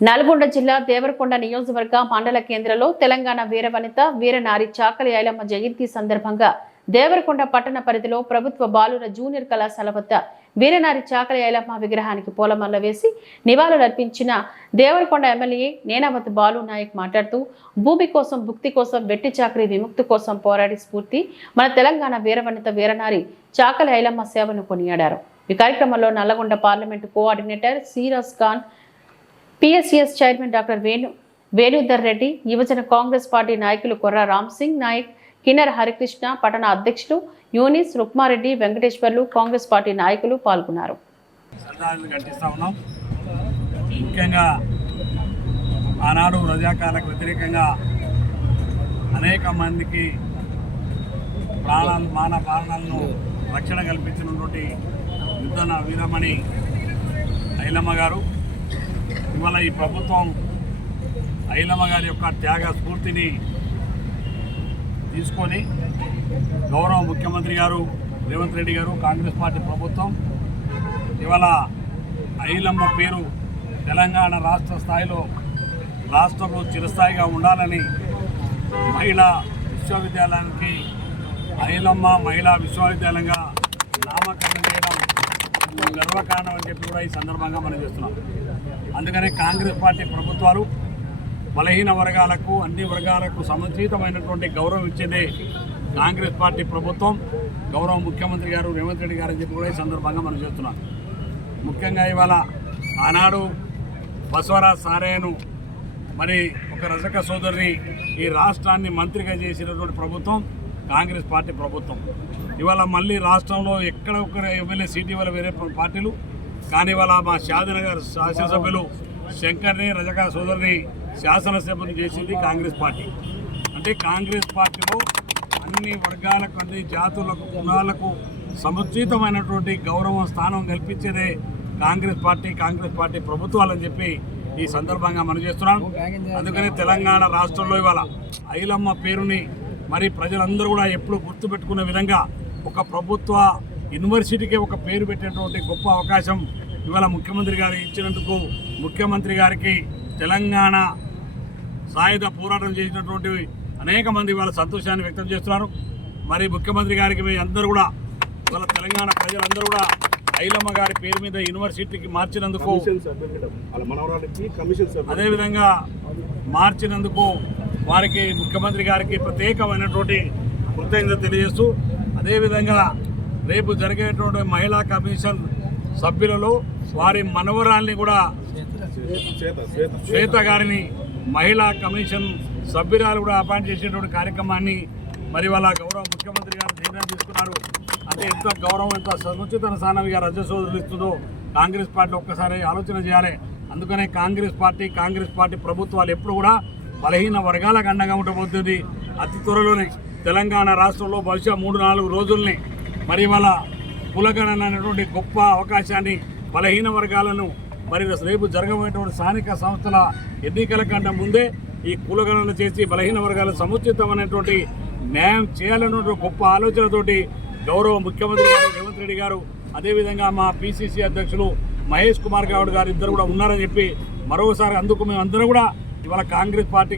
నల్గొండ జిల్లా దేవరకొండ నియోజకవర్గ మండల కేంద్రంలో తెలంగాణ వీరవనిత వీరనారి చాకలి ఐలమ్మ జయంతి సందర్భంగా దేవరకొండ పట్టణ పరిధిలో ప్రభుత్వ బాలుర జూనియర్ కళాశాల వద్ద వీరనారి చాకలి ఐలమ్మ విగ్రహానికి పూలమల్ల వేసి నివాళులర్పించిన దేవరకొండ ఎమ్మెల్యే నేనావతి బాలు నాయక్ మాట్లాడుతూ భూమి కోసం భుక్తి కోసం వెట్టి చాకరీ విముక్తి కోసం పోరాడి స్ఫూర్తి మన తెలంగాణ వీరవనిత వీరనారి చాకలి ఐలమ్మ సేవను కొనియాడారు. ఈ కార్యక్రమంలో Nalgonda parliament coordinator Siraj Khan PSCS chairman doctor Venu Venudhar Reddy యువజన కాంగ్రెస్ పార్టీ నాయకులు కొర్ర రామ్సింగ్ నాయక్ కిన్నెర హరికృష్ణ పట్టణ అధ్యక్షులు యూనిస్ రుక్మారెడ్డి వెంకటేశ్వర్లు కాంగ్రెస్ పార్టీ నాయకులు పాల్గొన్నారు. ముఖ్యంగా ఆనాడు రజాకాలకు వ్యతిరేకంగా అనేక మందికి ప్రాణాలు మాన ప్రాణాలను రక్షణ కల్పించినటువంటి యుద్ధ వీరమణి ఐలమ్మ గారు. ఇవాళ ఈ ప్రభుత్వం ఐలమ్మ గారి యొక్క త్యాగ స్ఫూర్తిని తీసుకొని గౌరవ ముఖ్యమంత్రి గారు రేవంత్ రెడ్డి గారు కాంగ్రెస్ పార్టీ ప్రభుత్వం ఇవాళ ఐలమ్మ పేరు తెలంగాణ రాష్ట్ర స్థాయిలో రాష్ట్రంలో చిరస్థాయిగా ఉండాలని మహిళా విశ్వవిద్యాలయానికి ఐలమ్మ మహిళా విశ్వవిద్యాలయంగా నామకరణం గర్వకారణం అని చెప్పి కూడా ఈ సందర్భంగా మనం చేస్తున్నాం. అందుకనే కాంగ్రెస్ పార్టీ ప్రభుత్వాలు బలహీన వర్గాలకు అన్ని వర్గాలకు సముచితమైనటువంటి గౌరవం ఇచ్చేదే కాంగ్రెస్ పార్టీ ప్రభుత్వం. గౌరవ ముఖ్యమంత్రి గారు రేవంత్ రెడ్డి గారు అని చెప్పి కూడా ఈ సందర్భంగా మనం చేస్తున్నాం. ముఖ్యంగా ఇవాళ ఆనాడు బసవరాజ్ సారేను మరి ఒక రజక సోదరిని ఈ రాష్ట్రాన్ని మంత్రిగా చేసినటువంటి ప్రభుత్వం కాంగ్రెస్ పార్టీ ప్రభుత్వం. ఇవాళ మళ్ళీ రాష్ట్రంలో ఎక్కడ ఒక్క ఎమ్మెల్యే సీట్ ఇవాళ వేరే పార్టీలు. కానీ ఇవాళ మా షాదినగర్ శాసనసభ్యులు శంకర్ని రజక సోదరిని శాసనసభ్యులు చేసింది కాంగ్రెస్ పార్టీ. అంటే కాంగ్రెస్ పార్టీలో అన్ని వర్గాలకు అన్ని జాతులకు కులాలకు సముచితమైనటువంటి గౌరవం స్థానం కల్పించేదే కాంగ్రెస్ పార్టీ కాంగ్రెస్ పార్టీ ప్రభుత్వాలని చెప్పి ఈ సందర్భంగా మనం చేస్తున్నాం. అందుకని తెలంగాణ రాష్ట్రంలో ఇవాళ ఐలమ్మ పేరుని మరి ప్రజలందరూ కూడా ఎప్పుడు గుర్తుపెట్టుకునే విధంగా ఒక ప్రభుత్వ యూనివర్సిటీకి ఒక పేరు పెట్టేటువంటి గొప్ప అవకాశం ఇవాళ ముఖ్యమంత్రి గారు ఇచ్చినందుకు ముఖ్యమంత్రి గారికి తెలంగాణ సాయుధ పోరాటం చేసినటువంటి అనేక మంది వాళ్ళ సంతోషాన్ని వ్యక్తం చేస్తున్నారు. మరి ముఖ్యమంత్రి గారికి మీ అందరూ కూడా వాళ్ళ తెలంగాణ ప్రజలందరూ కూడా ఐలమ్మ గారి పేరు మీద యూనివర్సిటీకి మార్చినందుకు అదేవిధంగా మార్చినందుకు వారికి ముఖ్యమంత్రి గారికి ప్రత్యేకమైనటువంటి కృతజ్ఞత తెలియజేస్తూ అదేవిధంగా రేపు జరిగేటువంటి మహిళా కమిషన్ సభ్యులలో వారి మనవరాల్ని కూడా శ్వేత గారిని మహిళా కమిషన్ సభ్యురాలు కూడా అపాయింట్ చేసేటువంటి కార్యక్రమాన్ని మరి వాళ్ళ గౌరవ ముఖ్యమంత్రి గారు నిర్ణయం తీసుకున్నారు. అంటే ఎంత గౌరవం ఎంత సముచితన స్థానం ఇక రజ ఇస్తుందో కాంగ్రెస్ పార్టీ ఒక్కసారి ఆలోచన చేయాలి. అందుకనే కాంగ్రెస్ పార్టీ కాంగ్రెస్ పార్టీ ప్రభుత్వాలు ఎప్పుడు కూడా బలహీన వర్గాలకు అండగా ఉండబోతుంది. అతి త్వరలోనే తెలంగాణ రాష్ట్రంలో బహుశా మూడు నాలుగు రోజుల్ని మరి వాళ్ళ కులగణన అనేటువంటి గొప్ప అవకాశాన్ని బలహీన వర్గాలను మరి రేపు జరగబోయేటువంటి స్థానిక సంస్థల ఎన్నికల కన్నా ముందే ఈ కులగణన చేసి బలహీన వర్గాల సముచితమైనటువంటి న్యాయం చేయాలన్నటువంటి గొప్ప ఆలోచనతోటి గౌరవ ముఖ్యమంత్రి గారు రేవంత్ రెడ్డి గారు అదేవిధంగా మా పిసిసి అధ్యక్షులు మహేష్ కుమార్ గౌడ్ గారు ఇద్దరు కూడా ఉన్నారని చెప్పి మరోసారి అందుకు మేము కూడా ఇవాళ కాంగ్రెస్ పార్టీ